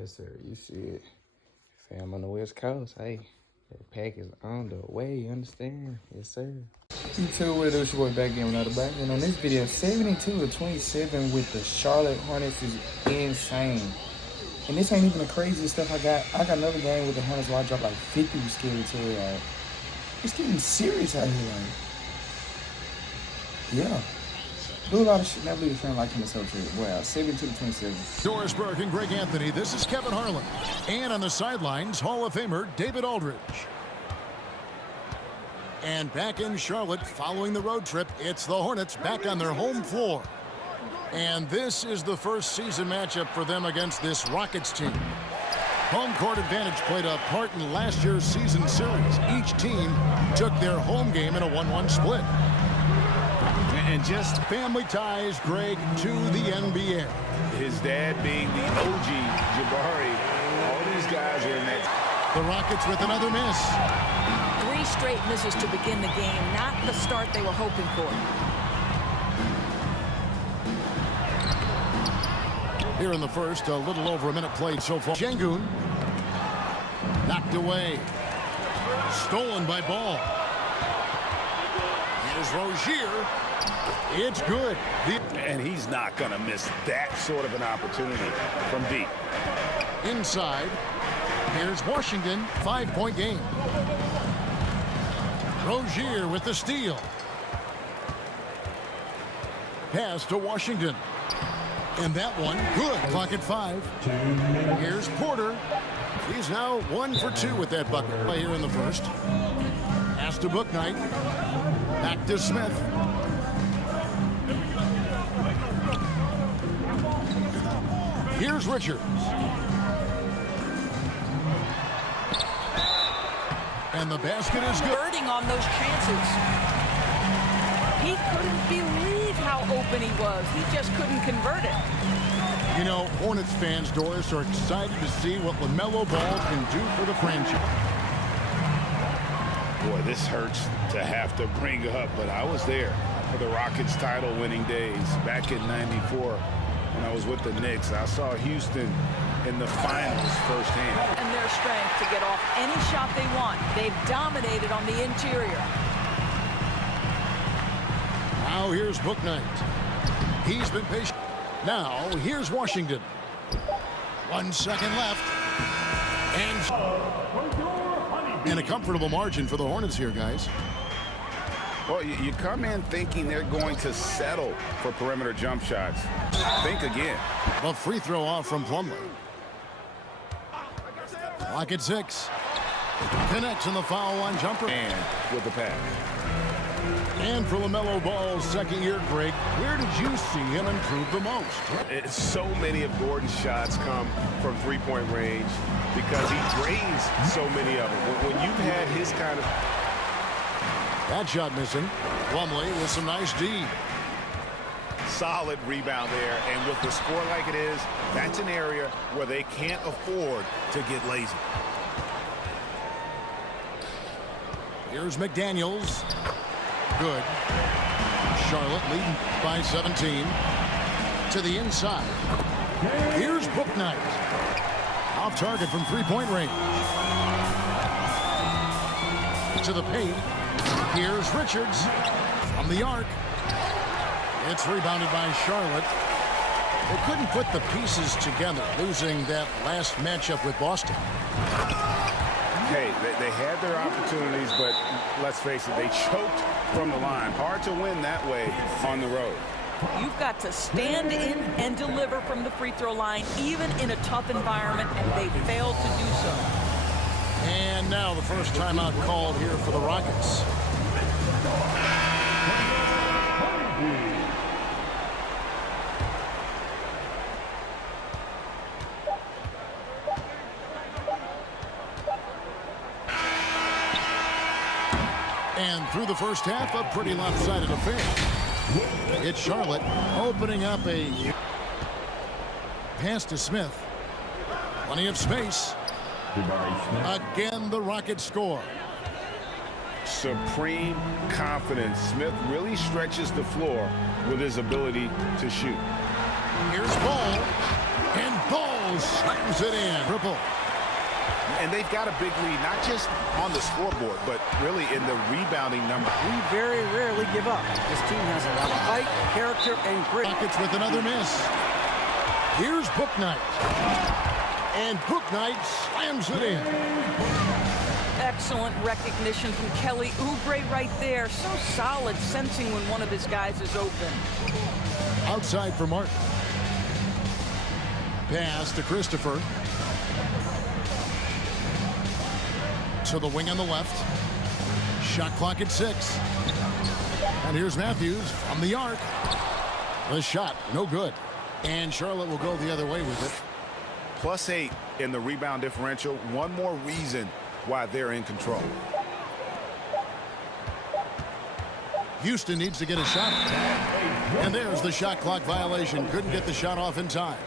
Yes, sir. You see it. Fam on the West Coast. Hey, that pack is on the way. You understand? Yes, sir. You too, what it is, your boy back again with another back. And on this video, 72-27 with the Charlotte Hornets is insane. And this ain't even the craziest stuff I got. I got another game with the Hornets where I dropped like 50 with Scary Terry. Like, it's getting serious out here. Like, yeah. Do a lot of shit. Never leave a friend like him so true. Wow, 72-27. Doris Burke and Greg Anthony. This is Kevin Harlan. And on the sidelines, Hall of Famer David Aldridge. And back in Charlotte, following the road trip, it's the Hornets back on their home floor. And this is the first season matchup for them against this Rockets team. Home court advantage played a part in last year's season series. Each team took their home game in a 1-1 split. And just family ties Greg to the NBA. His dad being the OG Jabari. All these guys are in that. The Rockets with another miss. 3 straight misses to begin the game. Not the start they were hoping for. Here in the first, a little over a minute played so far. Şengün knocked away. Stolen by Ball. Here's Rozier. It's good. And he's not going to miss that sort of an opportunity from deep. Inside. Here's Washington. 5-point game. Rozier with the steal. Pass to Washington. And that one, good. Clock at 5. Here's Porter. He's now 1 for 2 with that bucket play here in the first. Pass to Bouknight. Back to Smith. Here's Richards. And the basket is good. Birding on those chances. He couldn't believe how open he was. He just couldn't convert it. You know, Hornets fans, Doris, are excited to see what LaMelo Ball can do for the franchise. Boy, this hurts to have to bring up, but I was there for the Rockets title-winning days back in '94 when I was with the Knicks. I saw Houston in the finals firsthand. And their strength to get off any shot they want. They've dominated on the interior. Now here's Bouknight. He's been patient. Now here's Washington. 1 second left. And a comfortable margin for the Hornets here, guys. Well, you come in thinking they're going to settle for perimeter jump shots. Think again. A free throw off from Plumlee. Clock at 6. Connects in the foul line jumper. And with the pass. And for LaMelo Ball's second year, Greg, where did you see him improve the most? So many of Gordon's shots come from three-point range because he drains so many of them. When you've had his kind of... That shot missing. Plumlee with some nice D. Solid rebound there, and with the score like it is, that's an area where they can't afford to get lazy. Here's McDaniels. Good. Charlotte leading by 17. To the inside. Here's Bouknight. Off target from three-point range. To the paint. Here's Richards from the arc. It's rebounded by Charlotte. They couldn't put the pieces together, losing that last matchup with Boston. Hey, they had their opportunities, but let's face it, they choked from the line. Hard to win that way on the road. You've got to stand in and deliver from the free throw line, even in a tough environment, and they failed to do so. And now the first timeout called here for the Rockets. And through the first half, a pretty lopsided affair. It's Charlotte opening up a pass to Smith. Plenty of space. Again, the Rockets score. Supreme confidence. Smith really stretches the floor with his ability to shoot. Here's Ball. And Ball Ball slams it in. Triple. And they've got a big lead, not just on the scoreboard, but really in the rebounding number. We very rarely give up. This team has a lot of fight, character, and grit. Rockets with another miss. Here's Bouknight. And Bouknight slams it in. Excellent recognition from Kelly Oubre right there. So solid, sensing when one of his guys is open. Outside for Martin. Pass to Christopher. To the wing on the left. Shot clock at 6. And here's Matthews from the arc. The shot, no good. And Charlotte will go the other way with it. +8 in the rebound differential. One more reason why they're in control. Houston needs to get a shot. And there's the shot clock violation. Couldn't get the shot off in time.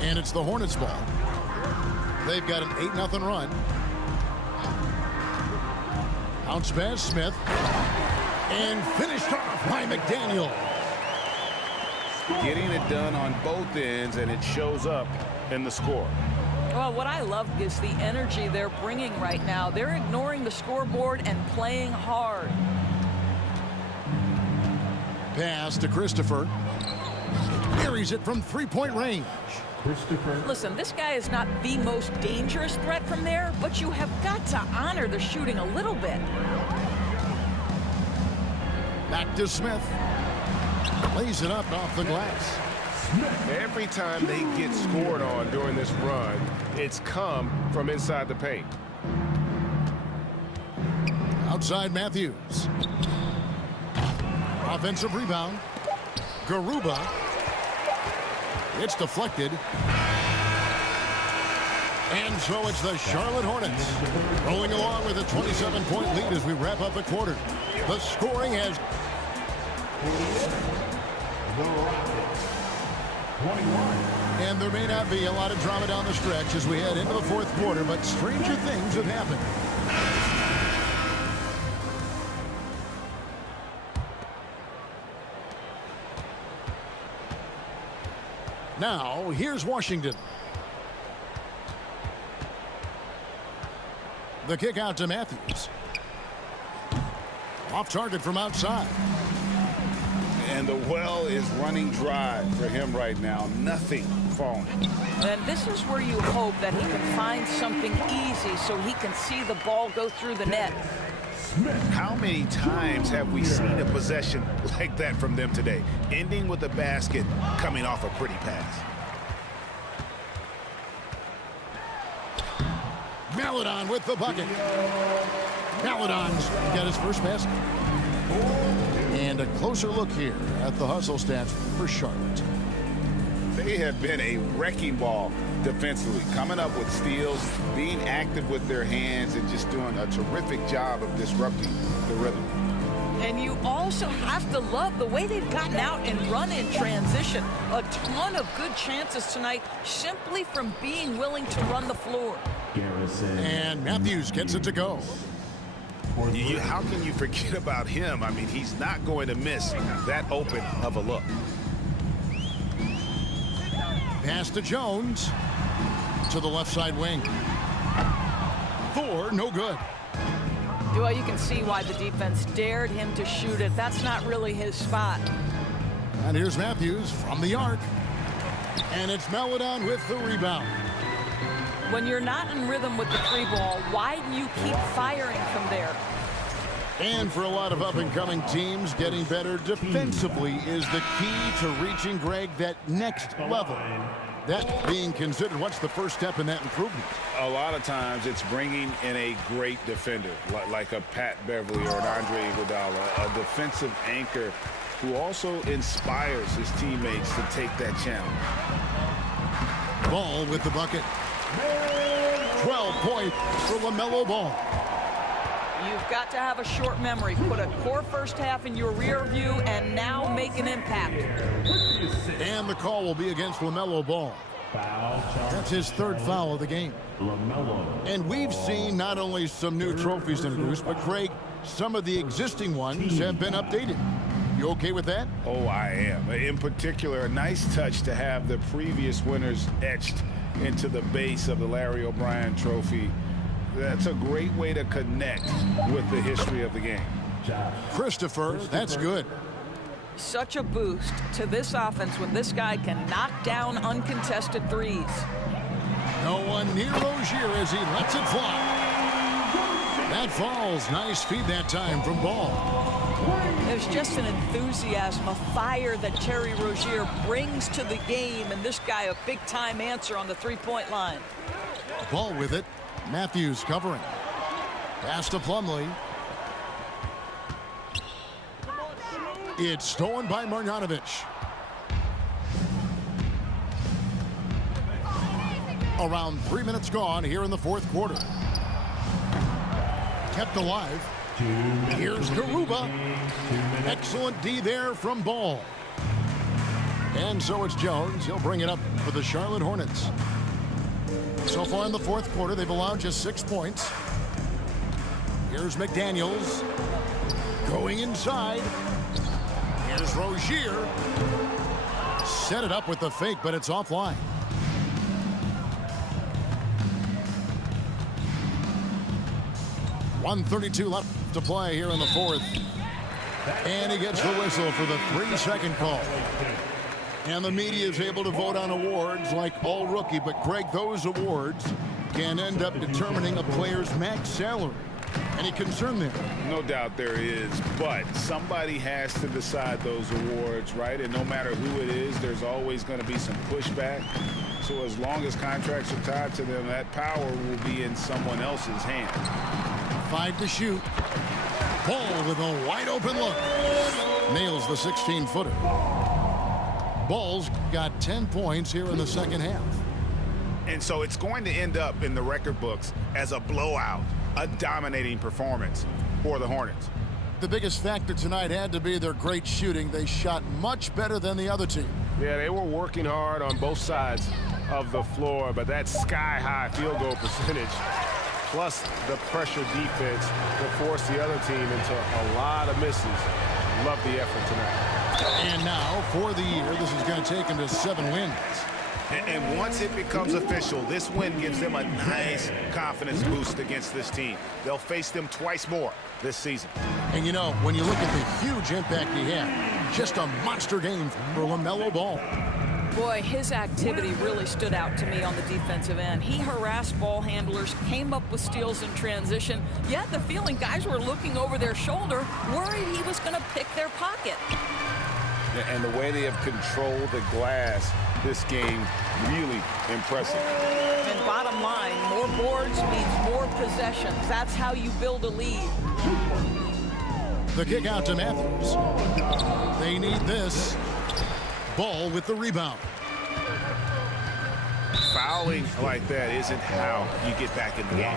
And it's the Hornets ball. They've got an 8-0 run. Bounce pass, Smith. And finished off by McDaniel. Getting it done on both ends, and it shows up in the score. Well, what I love is the energy they're bringing right now. They're ignoring the scoreboard and playing hard. Pass to Christopher. Carries it from three-point range. Listen, this guy is not the most dangerous threat from there, but you have got to honor the shooting a little bit. Back to Smith. Lays it up off the glass. Every time they get scored on during this run, it's come from inside the paint. Outside Matthews. Offensive rebound. Garuba. It's deflected. And so it's the Charlotte Hornets rolling along with a 27-point lead as we wrap up the quarter. The scoring has... And there may not be a lot of drama down the stretch as we head into the fourth quarter, but stranger things have happened. Now, here's Washington. The kick out to Matthews. Off target from outside. And the well is running dry for him right now. Nothing falling. And this is where you hope that he can find something easy so he can see the ball go through the net. How many times have we seen a possession like that from them today? Ending with a basket, coming off a pretty pass. Maledon with the bucket. Maledon's got his first basket. And a closer look here at the hustle stats for Charlotte. They have been a wrecking ball defensively, coming up with steals, being active with their hands, and just doing a terrific job of disrupting the rhythm. And you also have to love the way they've gotten out and run in transition. A ton of good chances tonight simply from being willing to run the floor. And Matthews gets it to go. How can you forget about him? I mean, he's not going to miss that open of a look. Pass to Jones. To the left side wing. Thor, no good. Well, you can see why the defense dared him to shoot it. That's not really his spot. And here's Matthews from the arc. And it's Maledon with the rebound. When you're not in rhythm with the free ball, why do you keep firing from there? And for a lot of up-and-coming teams, getting better defensively is the key to reaching, Greg, that next level. That being considered, what's the first step in that improvement? A lot of times it's bringing in a great defender, like a Pat Beverly or an Andre Iguodala, a defensive anchor who also inspires his teammates to take that challenge. Ball with the bucket. 12 points for LaMelo Ball. You've got to have a short memory. Put a core first half in your rear view and now make an impact. And the call will be against LaMelo Ball. That's his third foul of the game. And we've seen not only some new trophies introduced, but Craig, some of the existing ones have been updated. You okay with that? Oh, I am. In particular, a nice touch to have the previous winners etched into the base of the Larry O'Brien Trophy. That's a great way to connect with the history of the game. Christopher, that's good. Such a boost to this offense when this guy can knock down uncontested threes. No one near Rozier as he lets it fly. That falls. Nice feed that time from Ball. There's just an enthusiasm, a fire that Terry Rozier brings to the game, and this guy a big-time answer on the three-point line. Ball with it. Matthews covering. Pass to Plumlee. It's stolen by Marjanovic. Around 3 minutes gone here in the fourth quarter. Kept alive. Here's Garuba. Excellent D there from Ball. And so it's Jones. He'll bring it up for the Charlotte Hornets. So far in the fourth quarter, they've allowed just 6 points. Here's McDaniels. Going inside. Here's Rozier. Set it up with the fake, but it's offline. .132 left to play here in the fourth. And he gets the whistle for the 3-second call. And the media is able to vote on awards like all rookie. But, Greg, those awards can end up determining a player's max salary. Any concern there? No doubt there is, but somebody has to decide those awards, right? And no matter who it is, there's always going to be some pushback. So as long as contracts are tied to them, that power will be in someone else's hands. 5 to shoot. Ball with a wide open look. Nails the 16-footer. Ball's got 10 points here in the second half. And so it's going to end up in the record books as a blowout, a dominating performance for the Hornets. The biggest factor tonight had to be their great shooting. They shot much better than the other team. Yeah, they were working hard on both sides of the floor, but that sky-high field goal percentage plus the pressure defense will force the other team into a lot of misses. Love the effort tonight. And now, for the year, this is going to take them to 7 wins. And once it becomes official, this win gives them a nice confidence boost against this team. They'll face them twice more this season. And, you know, when you look at the huge impact he had, just a monster game for LaMelo Ball. Boy, his activity really stood out to me on the defensive end. He harassed ball handlers, came up with steals in transition. You had the feeling guys were looking over their shoulder, worried he was going to pick their pocket. And the way they have controlled the glass this game, really impressive. And bottom line, more boards means more possessions. That's how you build a lead. The kick out to Matthews. They need this. Ball with the rebound. Fouling like that isn't how you get back in the game.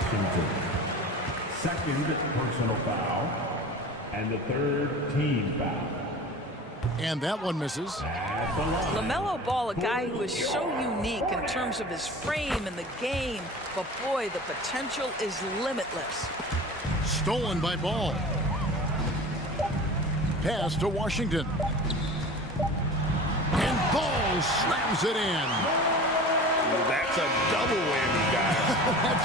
Second personal foul and the third team foul. And that one misses. LaMelo Ball, a guy who is so unique in terms of his frame and the game, but boy, the potential is limitless. Stolen by Ball. Pass to Washington. And Ball slams it in. That's a double whammy, guys.